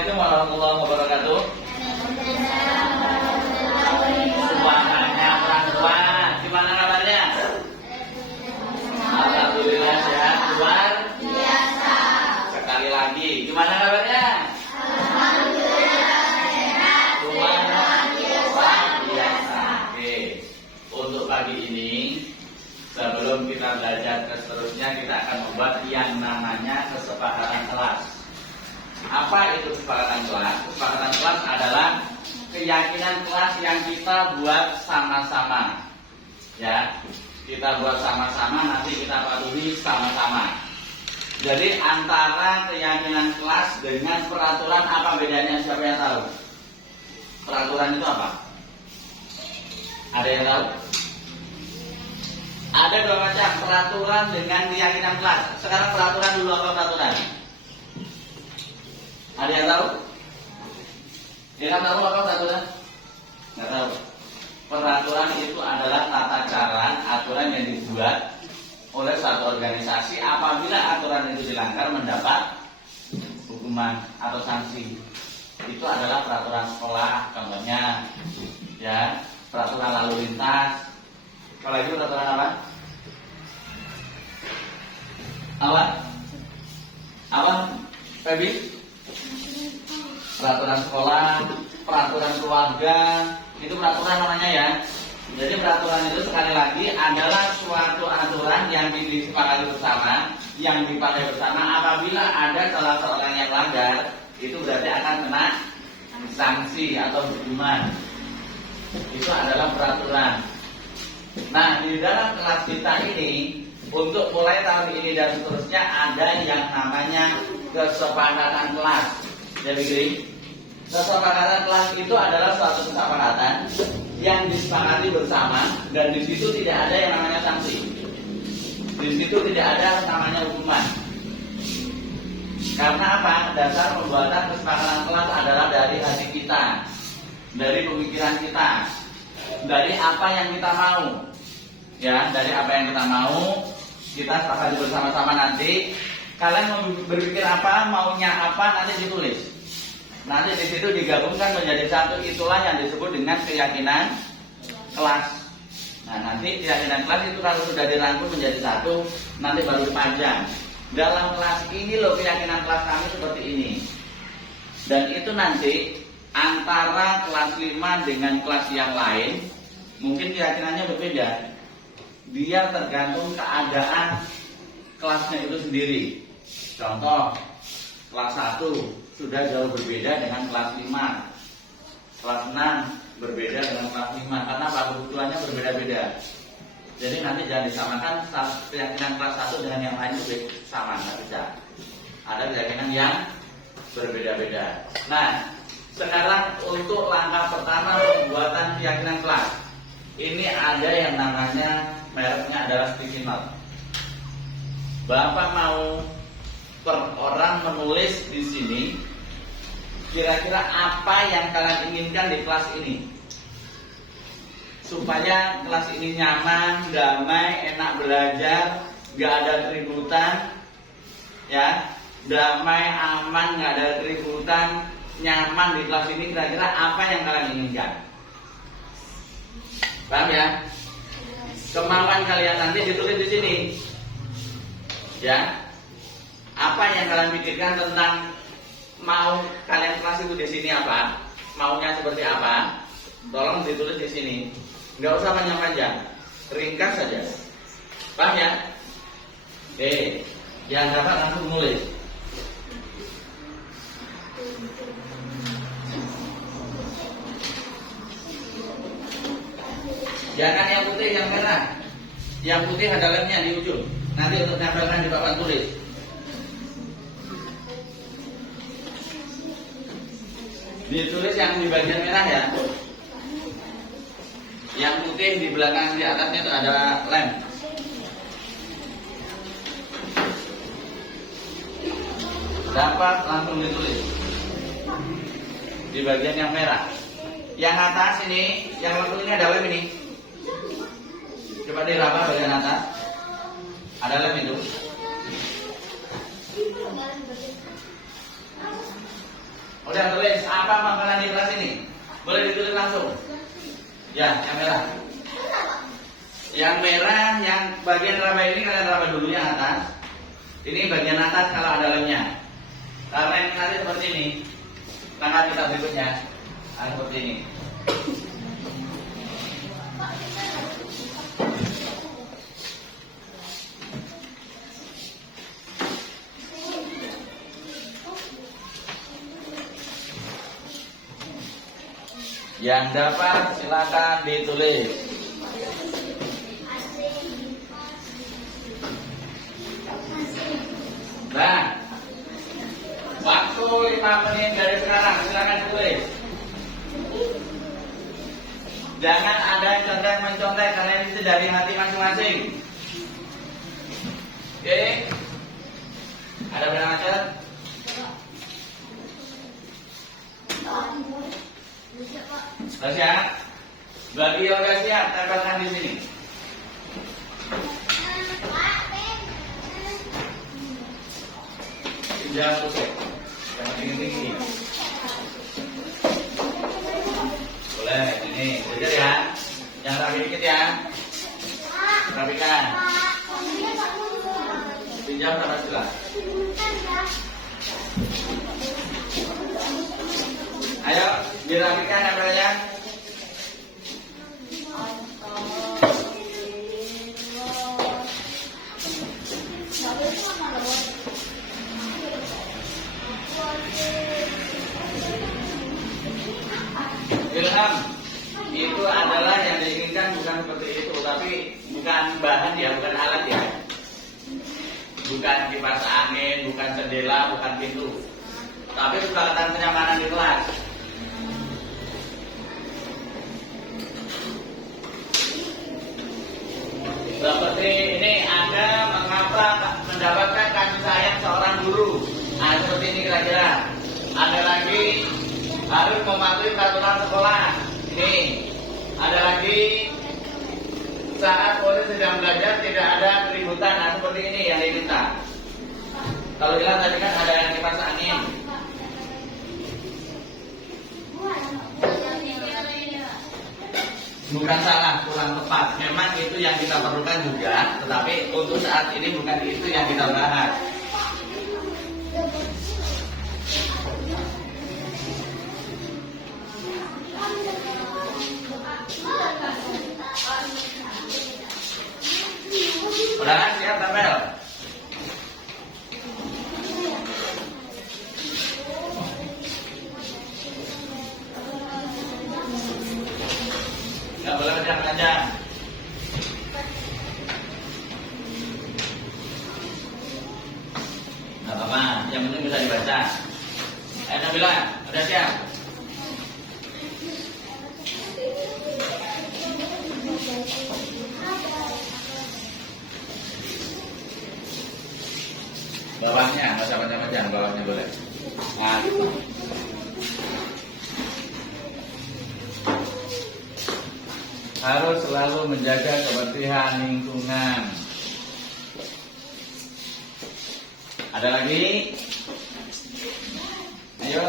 Assalamualaikum warahmatullahi wabarakatuh. Semuanya orang tua, gimana kabarnya? Alhamdulillah sehat, luar biasa. Sekali lagi, gimana kabarnya? Alhamdulillah sehat, luar biasa. Oke, untuk pagi ini, sebelum kita belajar ke seterusnya, kita akan membuat yang namanya kesepakatan kelas. Apa itu kesepakatan kelas? Kesepakatan kelas adalah keyakinan kelas yang kita buat sama-sama. Ya, kita buat sama-sama, nanti kita patuhi sama-sama. Jadi antara keyakinan kelas dengan peraturan apa bedanya? Siapa yang tahu? Peraturan itu apa? Ada yang tahu? Ada dua macam, peraturan dengan keyakinan kelas. Sekarang peraturan dulu, apa peraturan? Ada yang tahu? Yang tahu apa peraturan? Nggak tahu. Peraturan itu adalah tata cara, aturan yang dibuat oleh suatu organisasi apabila aturan itu dilanggar mendapat hukuman atau sanksi. Itu adalah peraturan sekolah, contohnya, ya, peraturan lalu lintas. Kalau itu peraturan apa? Apa? Febi? Peraturan sekolah, peraturan keluarga, itu peraturan namanya ya. Jadi peraturan itu sekali lagi adalah suatu aturan yang disepakati bersama, yang dipakai bersama. Apabila ada salah seorang yang melanggar, itu berarti akan kena sanksi atau hukuman. Itu adalah peraturan. Nah, di dalam kelas kita ini, untuk mulai tahun ini dan seterusnya, ada yang namanya kesepakatan kelas. Jadi gini, kesepakatan kelas itu adalah suatu kesepakatan yang disepakati bersama, dan di situ tidak ada yang namanya sanksi. Di situ tidak ada namanya hukuman. Karena apa? Dasar pembuatan kesepakatan kelas adalah dari hati kita, dari pemikiran kita, dari apa yang kita mau. Ya, dari apa yang kita mau, kita sepakati bersama-sama nanti. Kalian mau berpikir apa, maunya apa, nanti ditulis. Nanti di situ digabungkan menjadi satu, itulah yang disebut dengan keyakinan kelas. Nah, nanti keyakinan kelas itu kalau sudah dirangkum menjadi satu, nanti baru dipajang. Dalam kelas ini loh keyakinan kelas kami seperti ini. Dan itu nanti antara kelas 5 dengan kelas yang lain mungkin keyakinannya berbeda. Dia tergantung keadaan kelasnya itu sendiri. Contoh, kelas 1 sudah jauh berbeda dengan kelas 5. Kelas 6 berbeda dengan kelas 5. Karena kebutuhannya berbeda-beda. Jadi nanti jangan disamakan keyakinan kelas 1 dengan yang lain itu sama, nggak bisa. Ada keyakinan yang berbeda-beda. Nah, sekarang untuk langkah pertama pembuatan keyakinan kelas. Ini ada yang namanya, mereknya adalah sticky note. Bapak mau per orang menulis di sini kira-kira apa yang kalian inginkan di kelas ini, supaya kelas ini nyaman, damai, enak belajar, gak ada keributan, ya, damai, aman, gak ada keributan, nyaman di kelas ini. Kira-kira apa yang kalian inginkan? Paham ya? Kemauan kalian nanti ditulis di sini, ya. Apa yang kalian pikirkan tentang mau kalian kelas itu di sini apa? Maunya seperti apa? Tolong ditulis di sini. Nggak usah panjang-panjang, ringkas saja. Paham ya? Oke, yang dapat langsung nulis. Jangan yang putih, yang merah. Yang putih ada lemnya di ujung. Nanti untuk nempelkan di papan tulis. Ditulis yang di bagian merah ya. Yang putih di belakang, di atasnya itu ada lem. Dapat langsung ditulis di bagian yang merah. Yang atas ini, yang langsung ini ada lem ini. Coba diraba bagian atas. Ada lem itu. Udah tulis apa makanan di kelas ini? Boleh ditulis langsung. Ya, yang merah. Yang merah, yang bagian raba ini kalian raba dulu yang atas. Ini bagian atas kalau ada lemnya. Karena ini nanti seperti ini. Langkah kita berikutnya seperti ini. Yang dapat silakan ditulis. Nah, waktu 5 menit dari sekarang silakan ditulis. Jangan ada yang contek-mencontek karena ini dari hati masing-masing. Oke? Ada berapa macet? Sudah siap? Bagi yang sudah siap, tempelkan di sini. Jangan tusuk, jangan tinggi-tinggi. Boleh, ini belajar ya. Yang rapi dikit ya. Rapikan. Pinjam sama sila. Ayo, dirapikan tempelnya. Ilham, itu adalah yang diinginkan bukan seperti itu, tapi bukan bahan ya, bukan alat ya, bukan kipas angin, bukan jendela, bukan pintu, tapi peralatan kenyamanan di kelas. Seperti ini, Anda mengapa mendapatkan kasih sayang seorang guru? Nah, seperti ini kira-kira. Ada lagi harus mematuhi peraturan sekolah. Ini ada lagi saat proses sedang belajar tidak ada keributan. Nah, seperti ini yang diminta. Kalau bilang tadi kan ada yang kipas angin. Bukan salah, kurang tepat. Memang itu yang kita perlukan juga, tetapi untuk saat ini bukan itu yang kita bahas. Udah siap tempel? Gak boleh panjang-panjang. Gak apa-apa, yang penting bisa dibaca. Ayo Nabila, udah siap? Bawahnya, nggak usah panjang-panjang, bawahnya boleh. Nah, gitu. Harus selalu menjaga kebersihan lingkungan. Ada lagi? Ayo.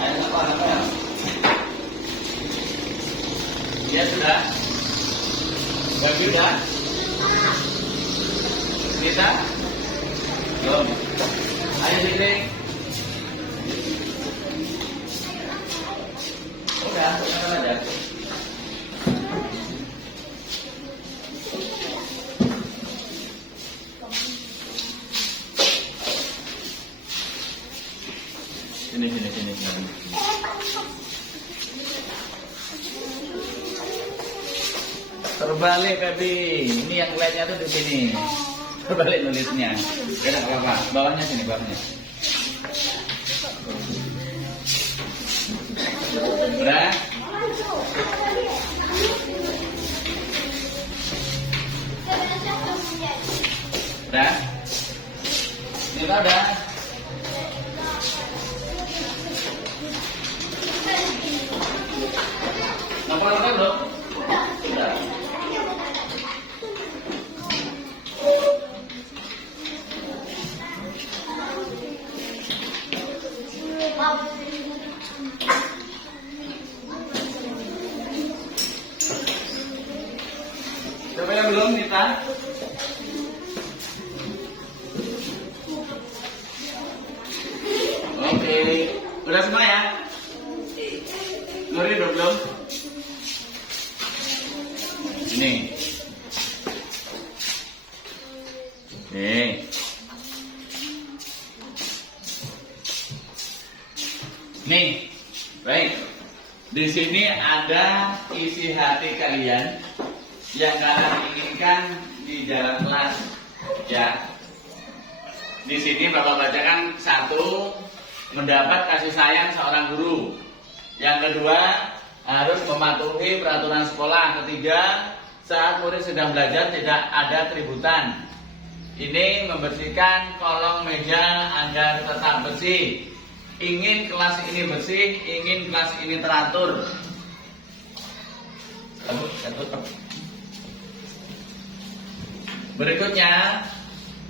Ayo, apa ya? Ya sudah. Bagi sudah. Kita. Belum. Ayo sini. Udah, sekarang aja. Sini. Terbalik, Baby. Ini yang lainnya tuh di sini. Terbalik nulisnya. Tidak apa-apa. Bawahnya sini, bawahnya. Udah? Udah? Kita udah. Nampak belum? Sudah. Coba yang belum kita. Oke, udah semua ya? Nuri udah belum? Ini. Nih. Nih, baik. Di sini ada isi hati kalian yang kalian inginkan di dalam kelas, ya. Di sini Bapak bacakan satu, mendapat kasih sayang seorang guru. Yang kedua, harus mematuhi peraturan sekolah. Ketiga, saat murid sedang belajar tidak ada keributan. Ini membersihkan kolong meja agar tetap bersih. Ingin kelas ini bersih, ingin kelas ini teratur. Berikutnya,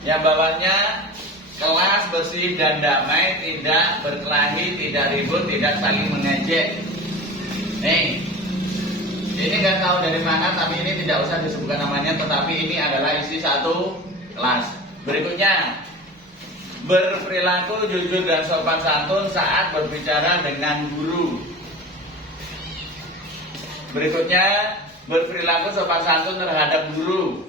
yang bawahnya, kelas bersih dan damai, tidak berkelahi, tidak ribut, tidak saling mengejek. Nih, ini nggak tahu dari mana, tapi ini tidak usah disebutkan namanya, tetapi ini adalah isi satu kelas. Berikutnya, berperilaku jujur dan sopan santun saat berbicara dengan guru. Berikutnya, berperilaku sopan santun terhadap guru.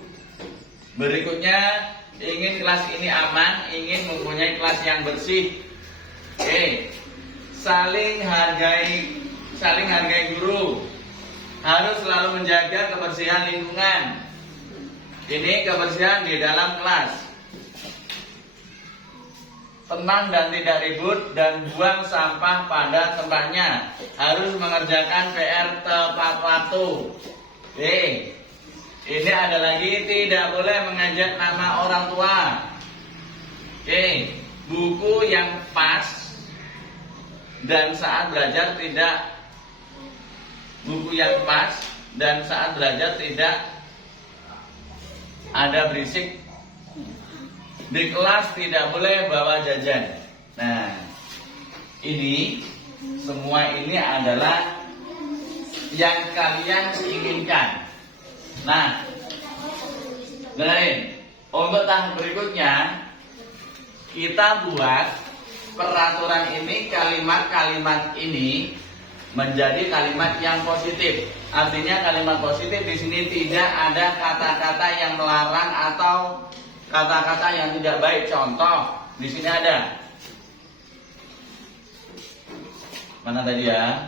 Berikutnya, ingin kelas ini aman, ingin mempunyai kelas yang bersih. Oke, saling hargai guru. Harus selalu menjaga kebersihan lingkungan. Ini kebersihan di dalam kelas. Tenang dan tidak ribut dan buang sampah pada tempatnya. Harus mengerjakan PR tepat waktu. Oke. Ini ada lagi, tidak boleh mengajak nama orang tua. Oke, buku yang pas dan saat belajar tidak ada berisik. Di kelas tidak boleh bawa jajan. Nah, ini semua ini adalah yang kalian inginkan. Nah, dengerin. Untuk tahap berikutnya, kita buat peraturan ini, kalimat-kalimat ini menjadi kalimat yang positif. Artinya kalimat positif di sini tidak ada kata-kata yang melarang atau kata-kata yang tidak baik. Contoh, di sini ada. Mana tadi ya?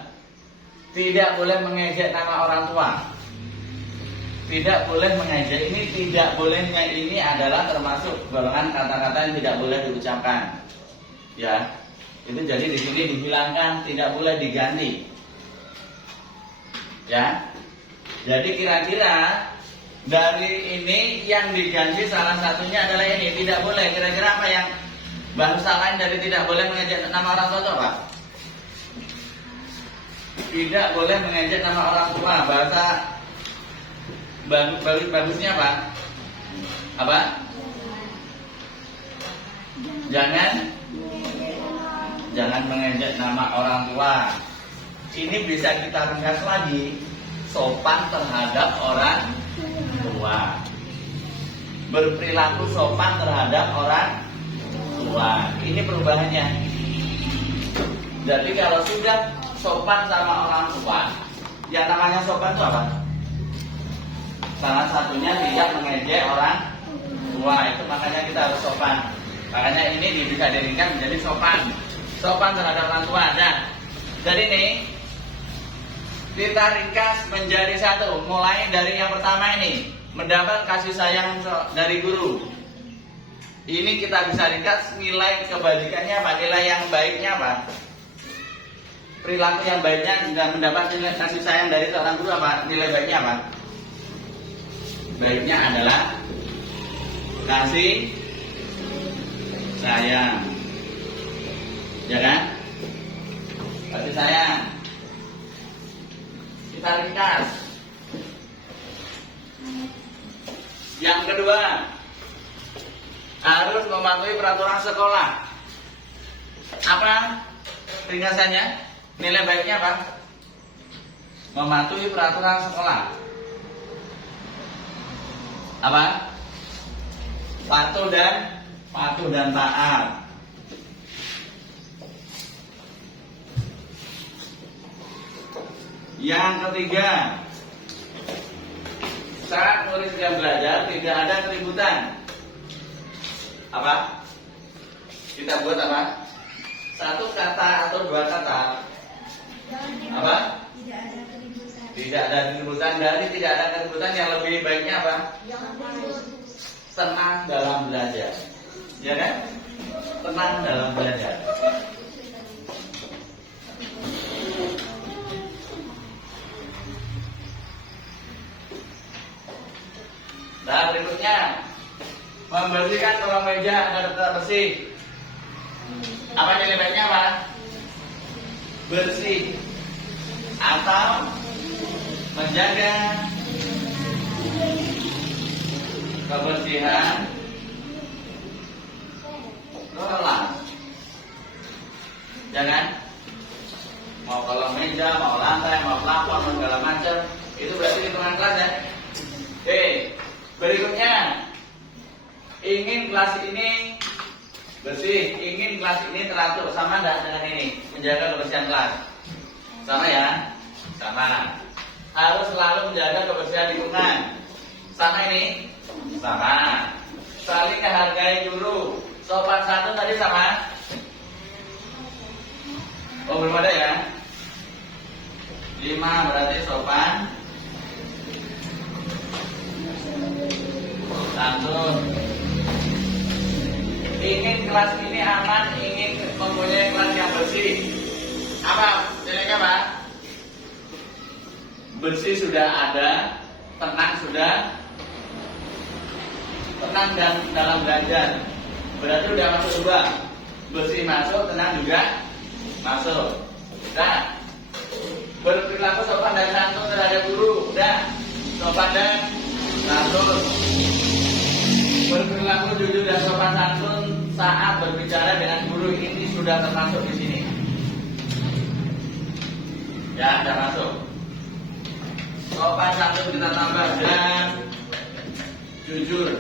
Tidak boleh mengejek nama orang tua. Tidak boleh mengejek, ini tidak bolehnya ini adalah termasuk golongan kata-kata yang tidak boleh diucapkan. Ya, itu jadi di sini dihilangkan, tidak boleh diganti. Ya, jadi kira-kira dari ini yang diganti salah satunya adalah ini, tidak boleh. Kira-kira apa yang bahasa lain dari tidak boleh mengejek nama orang tua itu apa? Tidak boleh mengejek nama orang tua. Bahasa bagusnya apa? Apa? Jangan mengejek nama orang tua. Ini bisa kita ringkas lagi, sopan terhadap orang tua. Berperilaku sopan terhadap orang tua. Ini perubahannya. Jadi kalau sudah sopan sama orang tua, yang namanya sopan itu apa? Salah satunya tidak mengejek orang tua. Itu makanya kita harus sopan. Makanya ini bisa diringkas menjadi sopan. Sopan terhadap orang tua. Nah, jadi ini kita ringkas menjadi satu. Mulai dari yang pertama ini, mendapat kasih sayang dari guru. Ini kita bisa ringkas nilai kebalikannya apa? Nilai yang baiknya apa? Perilaku yang baiknya dan mendapat nilai kasih sayang dari seorang guru apa? Nilai baiknya apa? Baiknya adalah kasih sayang, ya kan? Kasih sayang. Kita ringkas. Yang kedua, harus mematuhi peraturan sekolah. Apa ringkasannya? Nilai baiknya apa? Mematuhi peraturan sekolah. Apa? Patuh dan taat. Yang ketiga, saat murid sedang belajar tidak ada keributan. Apa? Kita buat apa? Satu kata atau dua kata. Apa? Tidak ada keributan. Dari tidak ada keributan yang lebih baiknya apa? Tenang dalam belajar. Ya kan? Tenang dalam belajar. Nah, berikutnya membersihkan kolong meja agar tetap bersih. Apa nilai baiknya apa? Bersih atau menjaga kebersihan kelas. Jangan mau kolong meja, mau lantai, mau plafon, mau segala macam. Itu berarti hitungan kelas ya. Oke, berikutnya ingin kelas ini bersih, ingin kelas ini teratur, sama enggak dengan ini? Menjaga kebersihan kelas. Sama ya? Sama. Harus selalu menjaga kebersihan lingkungan. Sama ini? Sama. Saling menghargai guru. Sopan santun tadi sama? Oh, belum ada ya? 5 berarti sopan santun. Ingin kelas ini aman, ingin mempunyai kelas yang bersih. Apa? Nilainya apa? Bersih sudah ada, tenang sudah, tenang dan dalam belajar. Berarti udah masuk dua. Bersih masuk, tenang juga masuk. Nah, berperilaku sopan dan santun terhadap guru. Udah, sopan dan santun. Berperilaku jujur dan sopan santun saat berbicara dengan guru, ini sudah termasuk di sini. Ya, sudah masuk. Sopan santun kita tambah dan jujur.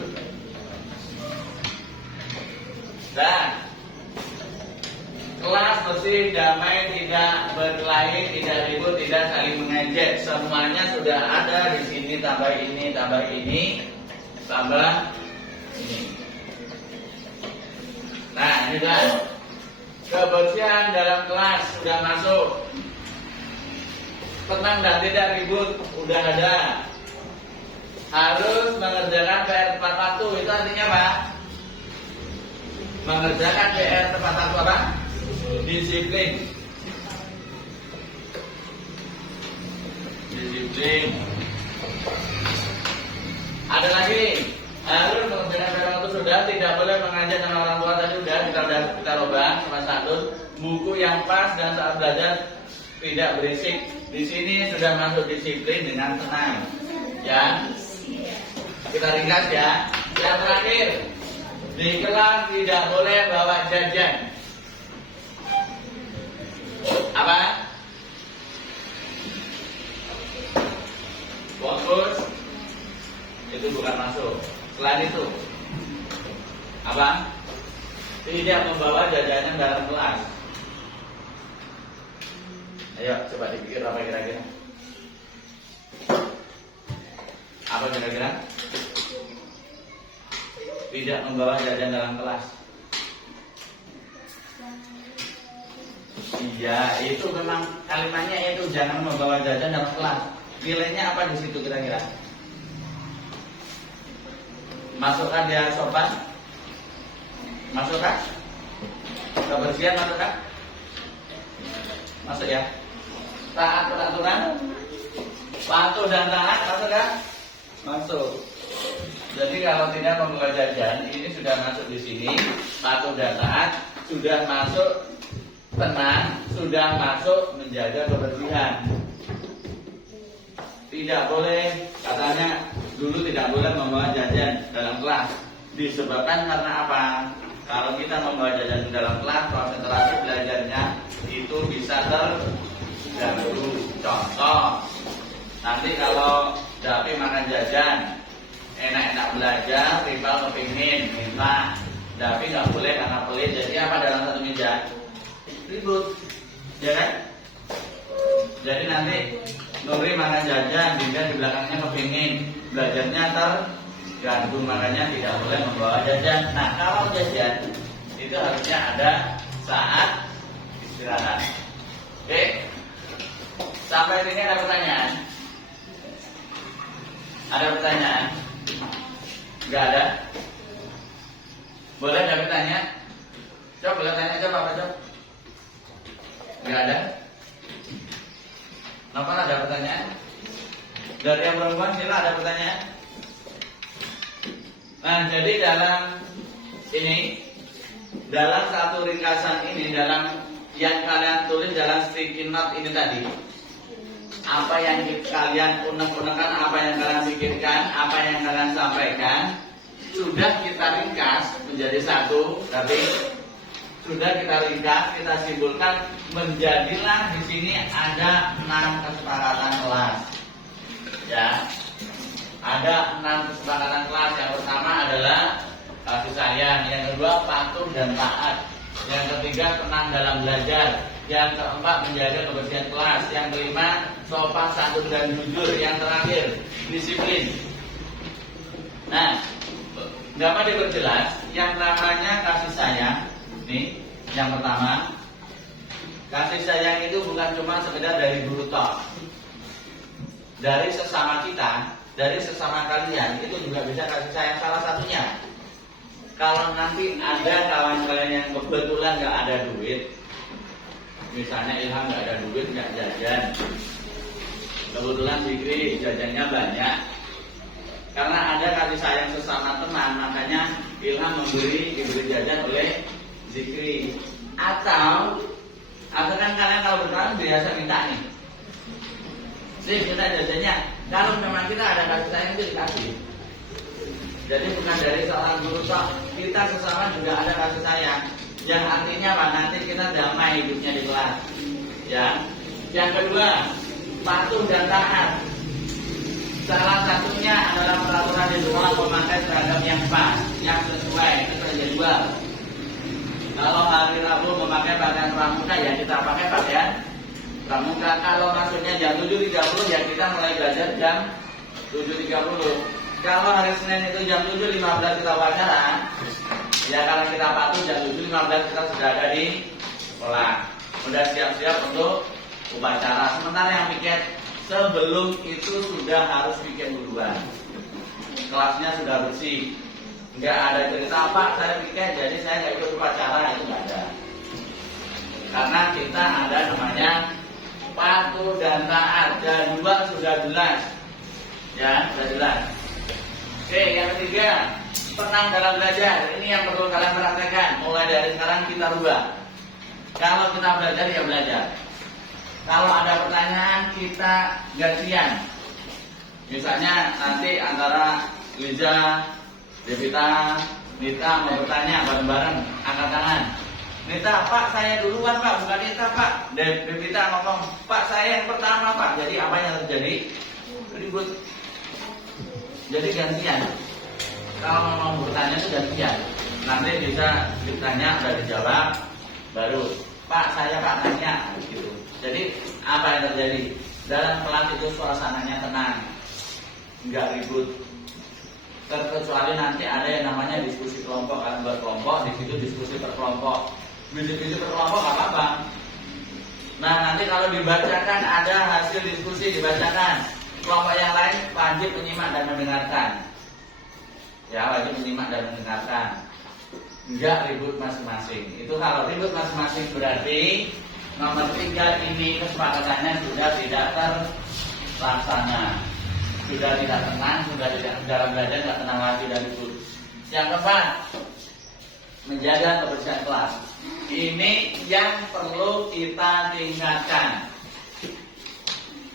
Dan kelas bersih, damai, tidak berkelahi, tidak ribut, tidak saling mengejek. Semuanya sudah ada di sini. Tambah ini, tambah ini, tambah ini. Nah, ini kan kebersihan dalam kelas sudah masuk. Tenang dan tidak ribut udah ada. Harus mengerjakan PR tepat waktu. Itu artinya apa? Mengerjakan PR tepat waktu apa? Disiplin. Disiplin. Ada lagi, harus mengerjakan PR waktu sudah, tidak boleh mengajak sama orang tua tadi udah kita robah sama satu. Buku yang pas dan saat belajar tidak berisik. Di sini sudah masuk disiplin dengan tenang. Ya. Kita ringkas ya. Yang terakhir, di kelas tidak boleh bawa jajan. Apa? Fokus. Itu bukan masuk. Selain itu, apa? Tidak membawa jajanan dalam kelas. Ayo, coba dipikir apa kira-kira? Apa kira-kira? Tidak membawa jajan dalam kelas. Iya, itu memang kalimatnya itu jangan membawa jajan dalam kelas. Nilainya apa di situ kira-kira? Masukkan dia sopan? Masukkan? Kebersihan masukkan? Masuk ya? Taat peraturan? Patuh dan taat masuk kan? Masuk. Jadi kalau tidak membawa jajan, ini sudah masuk di sini, patuh dan taat, sudah masuk tenang, sudah masuk menjaga kebersihan. Tidak boleh, katanya dulu tidak boleh membawa jajan dalam kelas. Disebabkan karena apa? Kalau kita membawa jajan dalam kelas, konsentrasi belajarnya itu bisa terganggu. Contoh, nanti kalau Dapi makan jajan, enak-enak belajar, rival kepingin minta, Dapi nggak boleh karena pelit. Jadi apa dalam satu meja? Ribut, ya kan? Jadi nanti Nuri makan jajan, Dinda di belakangnya kepingin, belajarnya terganggu, makanya tidak boleh membawa jajan. Nah, kalau jajan itu harusnya ada saat istirahat. Oke, sampai sini ada pertanyaan? Ada pertanyaan? Enggak ada? Boleh ada bertanya? Coba boleh tanya, coba apa coba? Enggak ada? Kenapa ada pertanyaan? Dari yang perempuan sila ada pertanyaan? Nah, jadi dalam satu ringkasan ini, dalam yang kalian tulis dalam sticky note ini tadi, apa yang kalian unek-unekan, apa yang kalian pikirkan, apa yang kalian sampaikan, sudah kita ringkas menjadi satu, tapi sudah kita ringkas, kita simpulkan, menjadilah di sini ada 6 kesepakatan kelas. Ya, ada 6 kesepakatan kelas. Yang pertama adalah kasih sayang, yang kedua patuh dan taat, yang ketiga tenang dalam belajar, yang keempat menjaga kebersihan kelas, yang kelima sopan santun dan jujur, yang terakhir disiplin. Nah, dapat diperjelas yang namanya kasih sayang. Nih, yang pertama, kasih sayang itu bukan cuma sekedar dari guru tok. Dari sesama kita, dari sesama kalian, itu juga bisa kasih sayang. Salah satunya, kalau nanti ada kawan kalian yang kebetulan nggak ada duit, misalnya Ilham nggak ada duit, nggak jajan, kebetulan Fikri jajannya banyak, karena ada kasih sayang sesama teman, makanya Ilham diberi jajan oleh Zikri. Atau kan kalian kalau berkawan biasa minta nih, sih kita jajannya. Kalau memang kita ada kasih sayang itu dikasih. Jadi bukan dari seorang guru tok, kita sesama juga ada kasih sayang. Yang artinya apa? Nanti kita damai hidupnya di kelas. Ya. Yang kedua, patuh dan taat. Salah satunya adalah peraturan di sekolah memakai seragam yang pas, yang sesuai. Itu terjadwal. Kalau hari Rabu memakai pakaian pramuka, ya kita pakai pakaian pramuka. Kalau maksudnya jam 7.30, ya kita mulai belajar jam 7.30. Kalau hari Senin itu jam 7.15 kita upacara, ya kalau kita patuh jam 7.15 kita sudah ada di sekolah, sudah siap-siap untuk upacara. Sementara yang piket sebelum itu sudah harus piket duluan, kelasnya sudah bersih. Nggak ada cerita Pak saya piket jadi saya nggak ikut upacara, itu nggak ada. Karena kita ada namanya patuh dan taat, jadwal sudah jelas, ya sudah jelas. Oke, yang ketiga, tenang dalam belajar. Ini yang perlu kalian praktekkan. Mulai dari sekarang kita rubah. Kalau kita belajar ya belajar. Kalau ada pertanyaan kita gantian. Misalnya nanti antara Liza, Devita, Nita mau bertanya bareng-bareng, angkat tangan. Nita, Pak saya duluan Pak, bukan Nita Pak. Devita ngomong, Pak saya yang pertama Pak. Jadi apa yang terjadi? Ribut. Jadi gantian. Kalau mau bertanya itu gantian. Nanti bisa ditanya, udah dijawab, baru Pak saya Pak tanya, gitu. Jadi apa yang terjadi? Dalam kelas itu suasananya tenang, nggak ribut. Terkecuali nanti ada yang namanya diskusi kelompok, kan buat kelompok, di situ diskusi per kelompok. Diskusi per kelompok nggak apa-apa. Nah nanti kalau dibacakan ada hasil diskusi dibacakan, kelompok yang lain wajib menyimak dan mendengarkan. Ya wajib menyimak dan mendengarkan. Enggak ribut masing-masing. Itu kalau ribut masing-masing berarti nomor 3 ini kesepakatannya sudah tidak terlaksana. sudah tidak tenang, sudah tidak dalam belajar tidak tenang lagi dan libur. Yang keempat, menjaga kebersihan kelas. Ini yang perlu kita tingkatkan.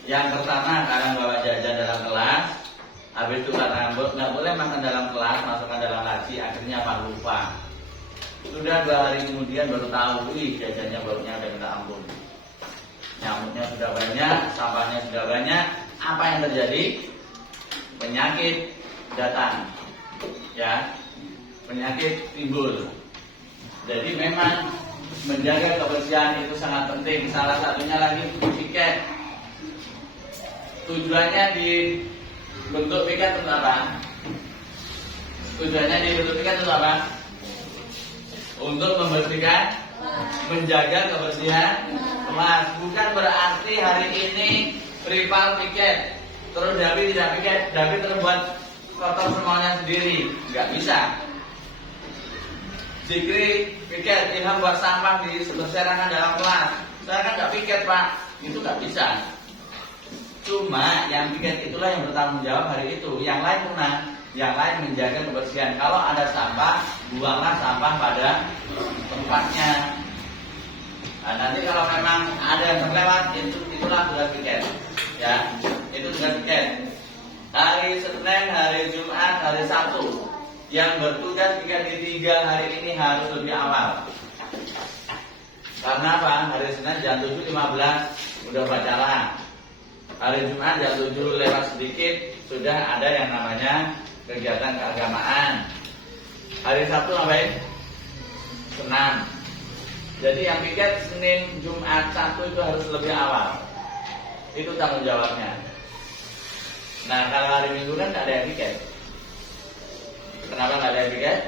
Yang pertama, karena bawa jajan dalam kelas, habis itu karena nggak boleh makan dalam kelas, masukkan dalam laci, akhirnya apa lupa. Sudah 2 hari kemudian baru tahu, jajannya baunya udah minta ampun. Nyamuknya sudah banyak, sampahnya sudah banyak. Apa yang terjadi? Penyakit datang, ya, penyakit timbul. Jadi memang menjaga kebersihan itu sangat penting. Salah satunya lagi piket. Tujuannya dibentuk piket untuk apa? Tujuannya dibentuk piket untuk apa? Untuk membersihkan, menjaga kebersihan kelas. Bukan berarti hari ini rival piket, terus Davi tidak piket, Davi terbuat kotor semuanya sendiri, nggak bisa. Zikri piket, Ilham buat sampah di berserakan dalam kelas, saya kan nggak piket pak, itu nggak bisa. Cuma yang piket itulah yang bertanggung jawab hari itu, yang lain punah, yang lain menjaga kebersihan. Kalau ada sampah, buanglah sampah pada tempatnya. Nah, nanti kalau memang ada yang terlewat, itulah tugas piket, ya, itu tugas piket. Hari Senin, hari Jumat, hari Sabtu, yang bertugas piket di 3 hari ini harus lebih awal. Karena apa? Hari Senin jam 7.15 udah upacara. Hari Jumat jam 7 lewat sedikit sudah ada yang namanya kegiatan keagamaan. Hari Sabtu ngapain? Senam. Jadi yang piket Senin, Jumat, Sabtu itu harus lebih awal. Itu tanggung jawabnya. Nah kalau hari Minggu kan nggak ada yang piket. Kenapa nggak ada yang piket?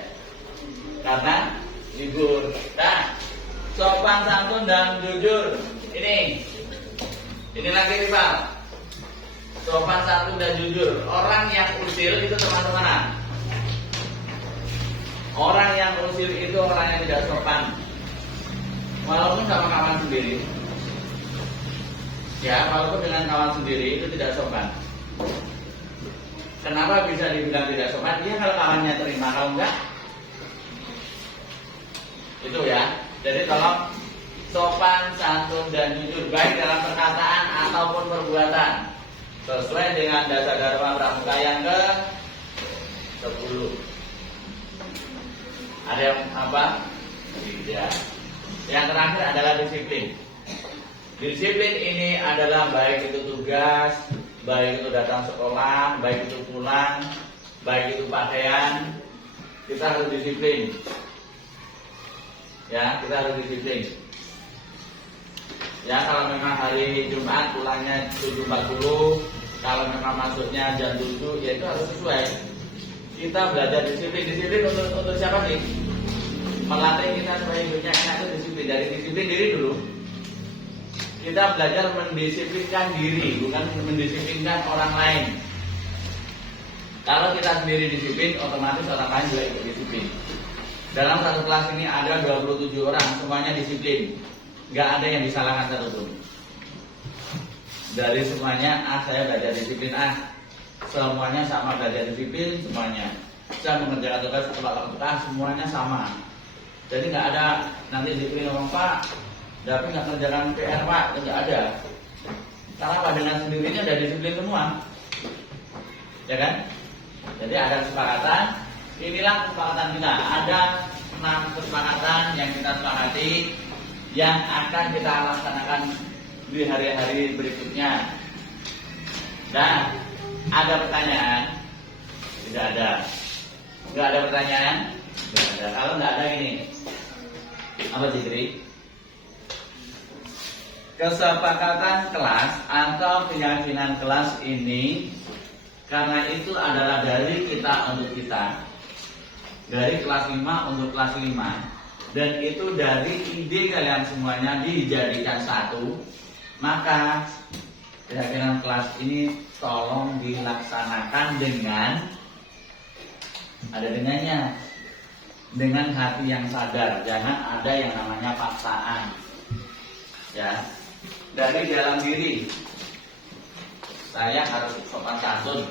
Karena libur. Nah, sopan santun dan jujur. Ini lagi rival. Sopan santun dan jujur. Orang yang usil itu termasuk mana? Orang yang usil itu orang yang tidak sopan. Walaupun sama kawan sendiri, ya, walaupun dengan kawan sendiri itu tidak sopan. Kenapa bisa dibilang tidak sopan? Iya kalau kawannya terima, kalau enggak, itu ya. Jadi tolong sopan, santun dan jujur, baik dalam perkataan ataupun perbuatan, sesuai dengan dasar Dharma Pramuka yang ke-10. Ada yang apa? Tidak. Yang terakhir adalah disiplin. Disiplin ini adalah baik itu tugas, baik itu datang sekolah, baik itu pulang, baik itu pakaian, kita harus disiplin. Ya, kita harus disiplin. Ya, kalau memang hari Jumat pulangnya 7.40, kalau memang masuknya jam 7, ya itu harus sesuai. Kita belajar disiplin. Disiplin untuk siapa sih? Melatih kita supaya hidupnya enak itu disiplin. Dari disiplin diri dulu. Kita belajar mendisiplinkan diri, bukan mendisiplinkan orang lain. Kalau kita sendiri disiplin, otomatis orang lain juga ikut disiplin. Dalam satu kelas ini ada 27 orang, semuanya disiplin. Gak ada yang disalahkan satupun. Dari semuanya, saya belajar disiplin, semuanya sama belajar disiplin, semuanya. Saya mengerjakan tugas tepat waktu, semuanya sama. Jadi nggak ada nanti disiplin ngomong Pak, tapi nggak kerjakan PR Pak, itu nggak ada. Karena Pak dengan sendirinya udah disiplin semua, ya kan? Jadi ada kesepakatan. Inilah kesepakatan kita. Ada 6 kesepakatan yang kita sepakati, yang akan kita laksanakan di hari-hari berikutnya. Dan ada pertanyaan? Tidak ada. Nggak ada pertanyaan? Tidak ada. Kalau nggak ada ini, apa Jikri? Kesepakatan kelas atau keyakinan kelas ini, karena itu adalah dari kita untuk kita, dari kelas 5 untuk kelas 5, dan itu dari ide kalian semuanya dijadikan satu. Maka keyakinan kelas ini tolong dilaksanakan dengan, ada dengannya, dengan hati yang sadar. Jangan ada yang namanya paksaan, ya, dari dalam diri. Saya harus sopan santun.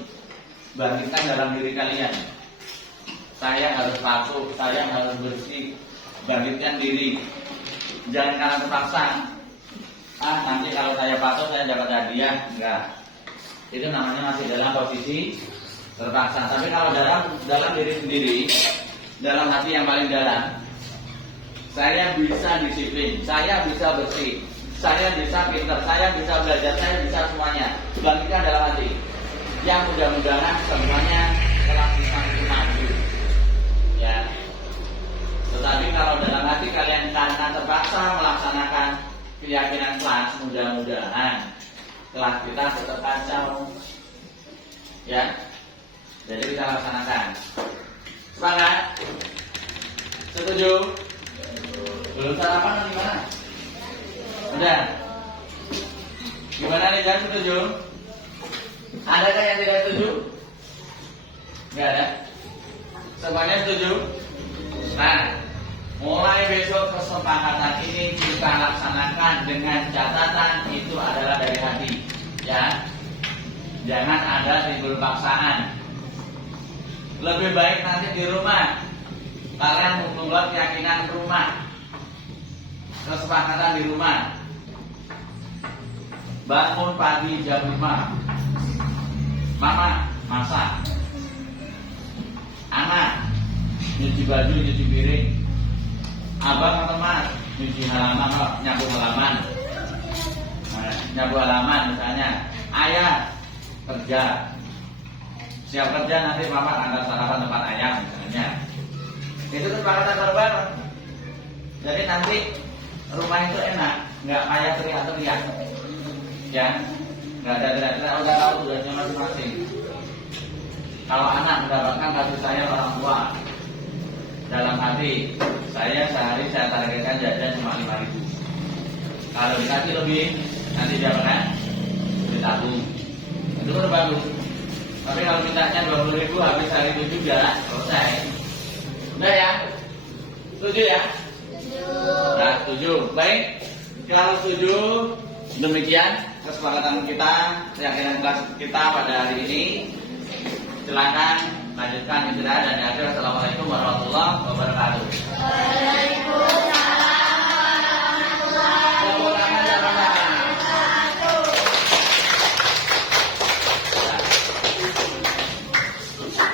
Bangkitkan dalam diri kalian. Saya harus patuh, saya harus bersih. Bangkitkan diri. Jangan karena terpaksa. Nanti kalau saya patuh saya dapat hadiah. Enggak. Itu namanya masih dalam posisi terpaksa. Tapi kalau dalam diri sendiri, dalam hati yang paling dalam, saya bisa disiplin, saya bisa bersih, saya bisa pintar, saya bisa belajar, saya bisa semuanya. Bangkitkan dalam hati. Yang mudah-mudahan semuanya telah bisa maju. Ya. Tetapi kalau dalam hati kalian karena terpaksa melaksanakan keyakinan kelas, mudah-mudahan kelas kita tetap kacau. Ya. Jadi kita laksanakan. Semangat. Setuju? Belum sarapan atau gimana? Udah. Gimana nih, kan setuju? Adakah yang tidak setuju? Enggak ada. Semuanya setuju? Nah, mulai besok kesepakatan ini kita laksanakan dengan catatan itu adalah dari hati. Ya. Jangan ada timbul paksaan. Lebih baik nanti di rumah kalian membuat keyakinan rumah, kesepakatan di rumah. Bangun pagi jam 5, mama masak, anak nyuci baju, nyuci piring, abang atau mas nyuci halaman, nyapu halaman, misalnya. Ayah kerja, siap kerja, nanti mama antar sarapan tempat ayah misalnya. Itu kesepakatan bareng-bareng. Jadi nanti rumah itu enak, nggak kayak teriak-teriak, ya, nggak ada teriak-teriak. Udah tahu tugasnya masing-masing. Kalau anak mendapatkan kasih sayang orang tua, dalam hati saya sehari saya targetkan jajan cuma 5.000. Kalau dikasih lebih, nanti dia makan ditabung. Itu kan bagus. Tapi kalau mintanya 20.000 habis hari itu juga selesai. Udah ya? Setuju ya? Setuju. Nah, setuju. Baik. Kalau setuju, demikian kesepakatan kita, keyakinan kelas kita pada hari ini. Silakan lanjutkan istirahat dan akhir. Assalamualaikum warahmatullahi wabarakatuh.